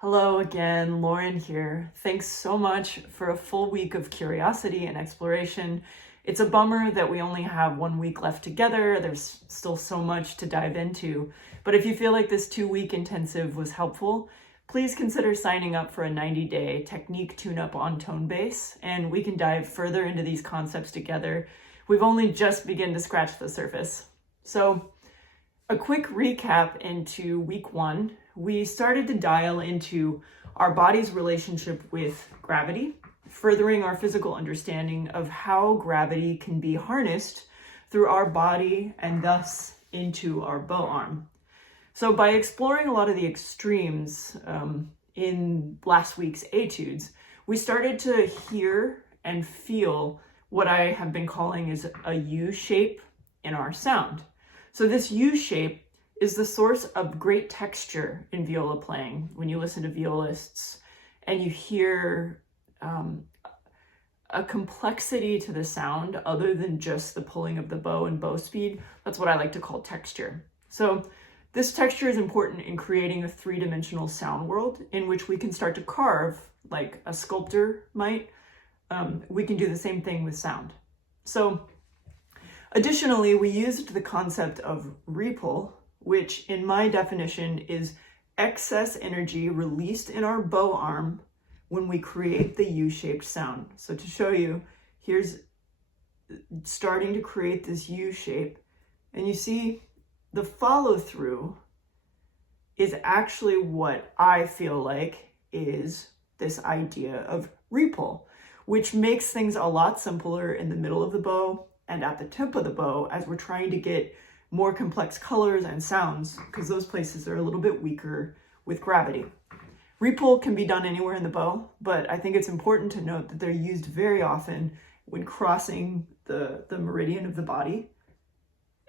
Hello again, Lauren here. Thanks so much for a full week of curiosity and exploration. It's a bummer that we only have 1 week left together. There's still so much to dive into. But if you feel like this 2 week intensive was helpful, please consider signing up for a 90-day technique tune-up on tone bass, and we can dive further into these concepts together. We've only just begun to scratch the surface. So, a quick recap into week 1. We started to dial into our body's relationship with gravity, furthering our physical understanding of how gravity can be harnessed through our body and thus into our bow arm. So by exploring a lot of the extremes in last week's etudes, we started to hear and feel what I have been calling is a U shape in our sound. So this U shape is the source of great texture in viola playing. When you listen to violists and you hear a complexity to the sound other than just the pulling of the bow and bow speed, that's what I like to call texture. So this texture is important in creating a three-dimensional sound world in which we can start to carve like a sculptor might. We can do the same thing with sound. So additionally, we used the concept of repull, which in my definition is excess energy released in our bow arm when we create the U-shaped sound. So to show you, here's starting to create this U shape, and you see the follow through is actually what I feel like is this idea of repull, which makes things a lot simpler in the middle of the bow and at the tip of the bow as we're trying to get more complex colors and sounds, because those places are a little bit weaker with gravity. Repull can be done anywhere in the bow, but I think it's important to note that they're used very often when crossing the meridian of the body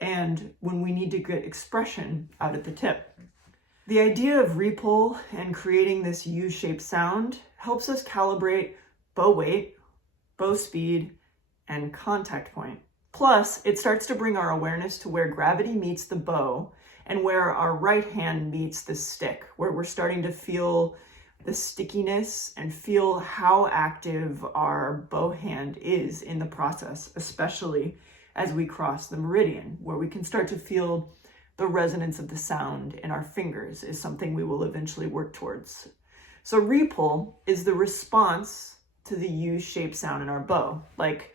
and when we need to get expression out at the tip. The idea of repull and creating this U-shaped sound helps us calibrate bow weight, bow speed, and contact point. Plus, it starts to bring our awareness to where gravity meets the bow and where our right hand meets the stick, where we're starting to feel the stickiness and feel how active our bow hand is in the process, especially as we cross the meridian, where we can start to feel the resonance of the sound in our fingers is something we will eventually work towards. So repull is the response to the U-shaped sound in our bow, like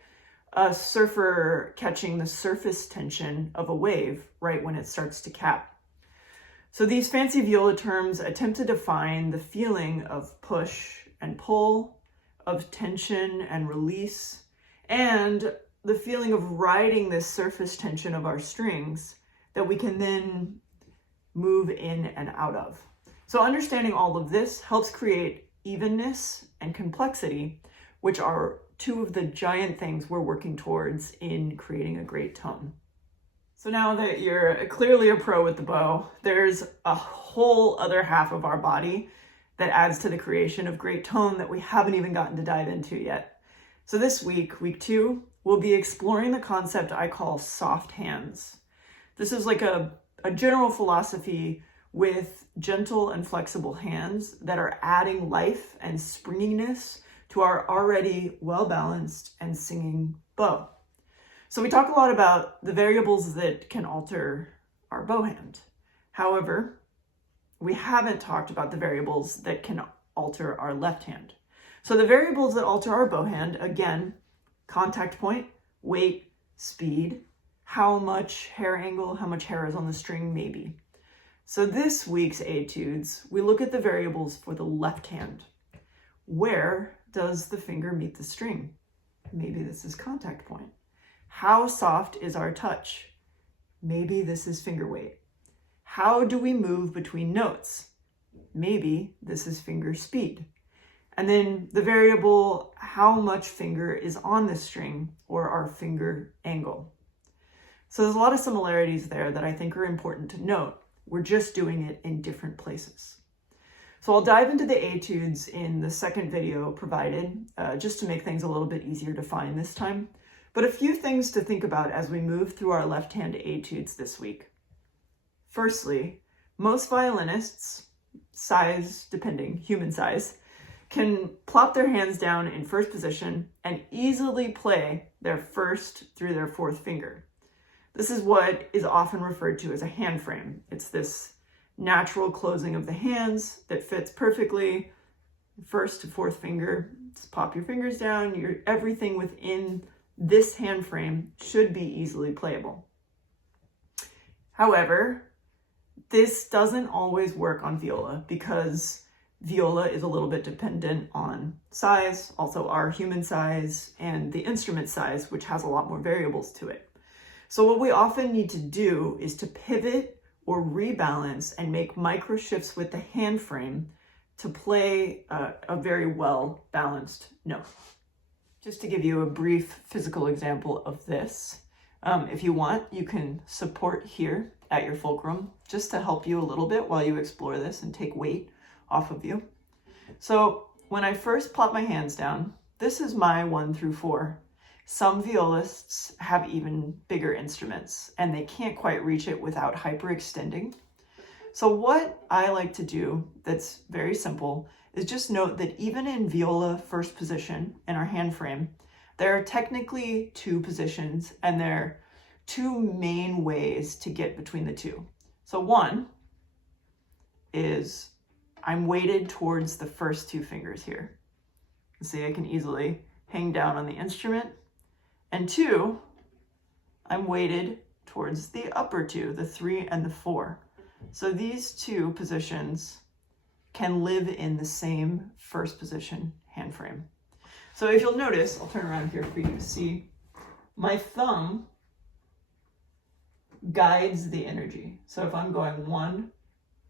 a surfer catching the surface tension of a wave right when it starts to cap. So these fancy viola terms attempt to define the feeling of push and pull, of tension and release, and the feeling of riding this surface tension of our strings that we can then move in and out of. So understanding all of this helps create evenness and complexity, which are two of the giant things we're working towards in creating a great tone. So now that you're clearly a pro with the bow, there's a whole other half of our body that adds to the creation of great tone that we haven't even gotten to dive into yet. So this week, week 2, we'll be exploring the concept I call soft hands. This is like a general philosophy with gentle and flexible hands that are adding life and springiness to our already well-balanced and singing bow. So we talk a lot about the variables that can alter our bow hand. However, we haven't talked about the variables that can alter our left hand. So the variables that alter our bow hand, again, contact point, weight, speed, how much hair angle, how much hair is on the string, maybe. So this week's etudes, we look at the variables for the left hand. Where does the finger meet the string? Maybe this is contact point. How soft is our touch? Maybe this is finger weight. How do we move between notes? Maybe this is finger speed. And then the variable, how much finger is on the string, or our finger angle. So there's a lot of similarities there that I think are important to note. We're just doing it in different places. So I'll dive into the etudes in the second video provided, just to make things a little bit easier to find this time. But a few things to think about as we move through our left hand etudes this week. Firstly, most violinists size depending, human size, can plop their hands down in first position and easily play their first through their fourth finger. This is what is often referred to as a hand frame. It's this natural closing of the hands that fits perfectly. First to fourth finger, just pop your fingers down. Everything within this hand frame should be easily playable. However, this doesn't always work on viola because viola is a little bit dependent on size, also our human size, and the instrument size, which has a lot more variables to it. So what we often need to do is to pivot or rebalance and make micro shifts with the hand frame to play a very well balanced note. Just to give you a brief physical example of this, if you want, you can support here at your fulcrum just to help you a little bit while you explore this and take weight off of you. So when I first plop my hands down, this is my 1 through 4. Some violists have even bigger instruments and they can't quite reach it without hyperextending. So what I like to do that's very simple is just note that even in viola first position in our hand frame, there are technically 2 positions and there are 2 main ways to get between the 2. So one is I'm weighted towards the first 2 fingers here. See, I can easily hang down on the instrument. And 2, I'm weighted towards the upper 2, the 3 and the 4. So these 2 positions can live in the same first position hand frame. So if you'll notice, I'll turn around here for you to see, my thumb guides the energy. So if I'm going 1,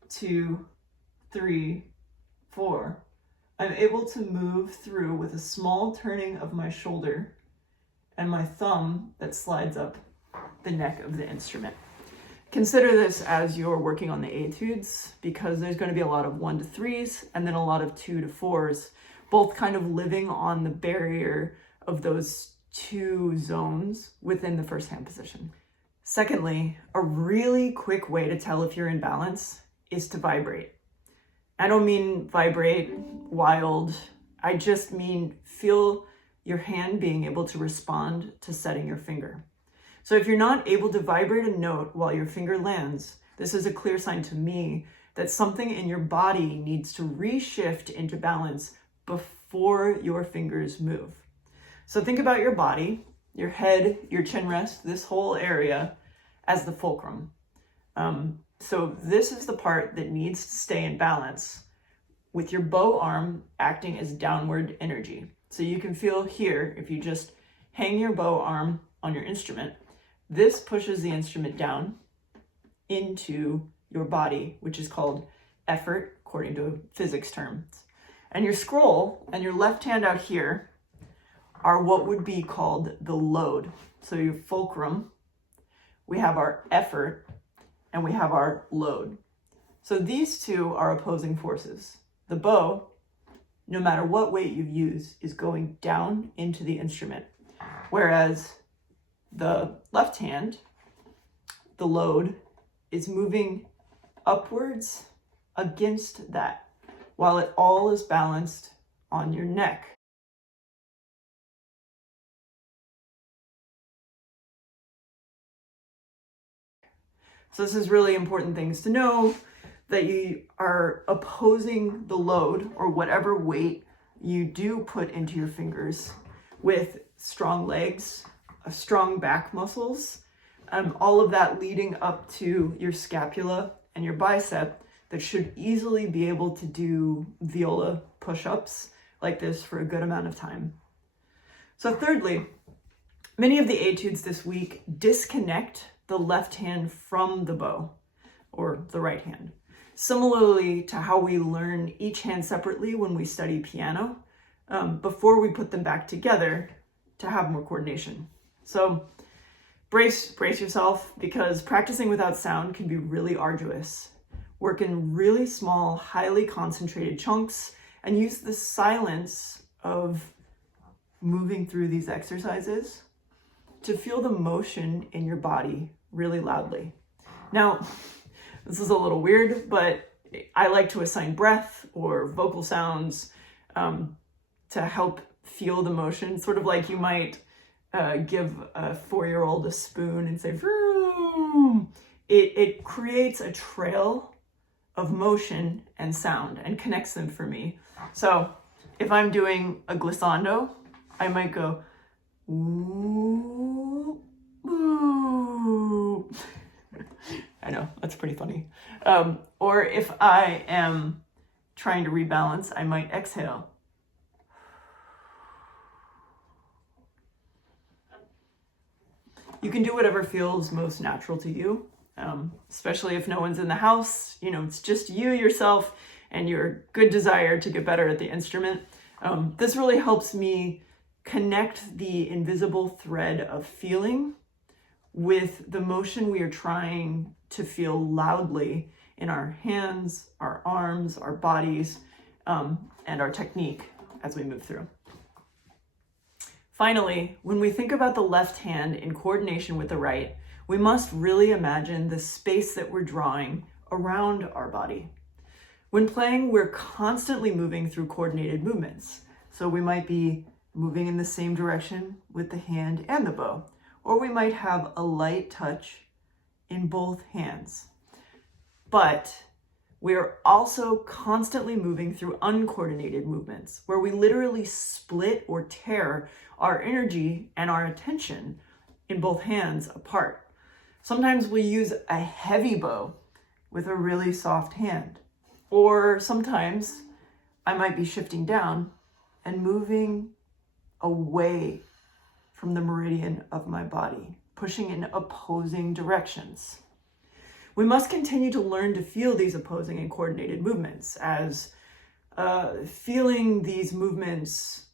2, 3, 4, I'm able to move through with a small turning of my shoulder and my thumb that slides up the neck of the instrument. Consider this as you're working on the etudes because there's going to be a lot of 1 to 3s and then a lot of 2 to 4s, both kind of living on the barrier of those 2 zones within the first hand position. Secondly, a really quick way to tell if you're in balance is to vibrate. I don't mean vibrate wild. I just mean feel your hand being able to respond to setting your finger. So if you're not able to vibrate a note while your finger lands, this is a clear sign to me that something in your body needs to reshift into balance before your fingers move. So think about your body, your head, your chin rest, this whole area as the fulcrum. So this is the part that needs to stay in balance with your bow arm acting as downward energy. So you can feel here, if you just hang your bow arm on your instrument, this pushes the instrument down into your body, which is called effort, according to physics terms. And your scroll and your left hand out here are what would be called the load. So your fulcrum, we have our effort, and we have our load. So these 2 are opposing forces. The bow, no matter what weight you use, is going down into the instrument, whereas the left hand, the load, is moving upwards against that, while it all is balanced on your neck. So this is really important things to know, that you are opposing the load or whatever weight you do put into your fingers with strong legs, strong back muscles, all of that leading up to your scapula and your bicep that should easily be able to do viola push-ups like this for a good amount of time. So thirdly, many of the etudes this week disconnect the left hand from the bow or the right hand. Similarly to how we learn each hand separately when we study piano, before we put them back together to have more coordination. So brace yourself, because practicing without sound can be really arduous. Work in really small, highly concentrated chunks and use the silence of moving through these exercises to feel the motion in your body really loudly. Now, this is a little weird, but I like to assign breath or vocal sounds to help feel the motion, sort of like you might give a 4-year-old a spoon and say, vroom. It creates a trail of motion and sound and connects them for me. So if I'm doing a glissando, I might go, ooh, ooh. I know, that's pretty funny. Or if I am trying to rebalance, I might exhale. You can do whatever feels most natural to you, especially if no one's in the house. You know, it's just you, yourself, and your good desire to get better at the instrument. This really helps me connect the invisible thread of feeling with the motion we are trying to feel loudly in our hands, our arms, our bodies, and our technique as we move through. Finally, when we think about the left hand in coordination with the right, we must really imagine the space that we're drawing around our body. When playing, we're constantly moving through coordinated movements. So we might be moving in the same direction with the hand and the bow, or we might have a light touch in both hands. But we're also constantly moving through uncoordinated movements where we literally split or tear our energy and our attention in both hands apart. Sometimes we use a heavy bow with a really soft hand. Or sometimes I might be shifting down and moving away from the meridian of my body, pushing in opposing directions. We must continue to learn to feel these opposing and coordinated movements, as feeling these movements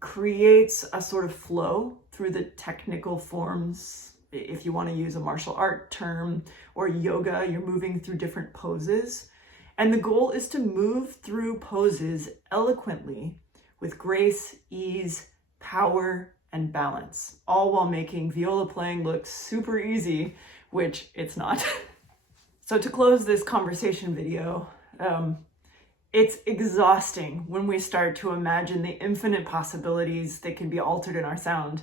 creates a sort of flow through the technical forms. If you want to use a martial art term, or yoga, you're moving through different poses. And the goal is to move through poses eloquently with grace, ease, power, and balance, all while making viola playing look super easy, which it's not. So to close this conversation video, it's exhausting when we start to imagine the infinite possibilities that can be altered in our sound.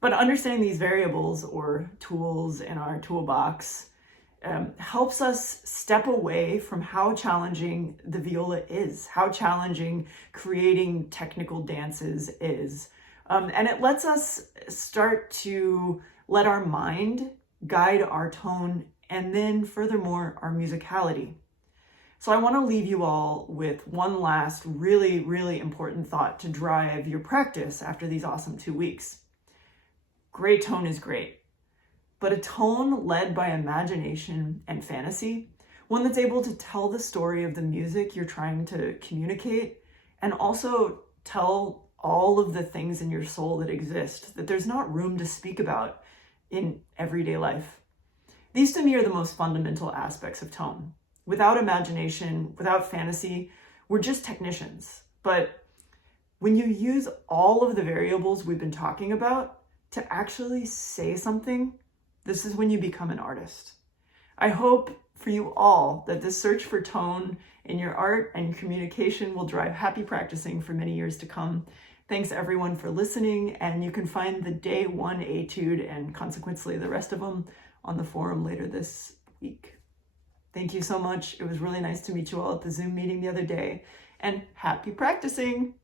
But understanding these variables or tools in our toolbox helps us step away from how challenging the viola is, how challenging creating technical dances is. And it lets us start to let our mind guide our tone and then furthermore, our musicality. So I want to leave you all with one last really, really important thought to drive your practice after these awesome 2 weeks. Great tone is great, but a tone led by imagination and fantasy, one that's able to tell the story of the music you're trying to communicate, and also tell all of the things in your soul that exist that there's not room to speak about in everyday life. These to me are the most fundamental aspects of tone. Without imagination, without fantasy, we're just technicians. But when you use all of the variables we've been talking about to actually say something, this is when you become an artist. I hope for you all that this search for tone in your art and communication will drive happy practicing for many years to come. Thanks everyone for listening, and you can find the day 1 etude and consequently the rest of them on the forum later this week. Thank you so much. It was really nice to meet you all at the Zoom meeting the other day, and happy practicing.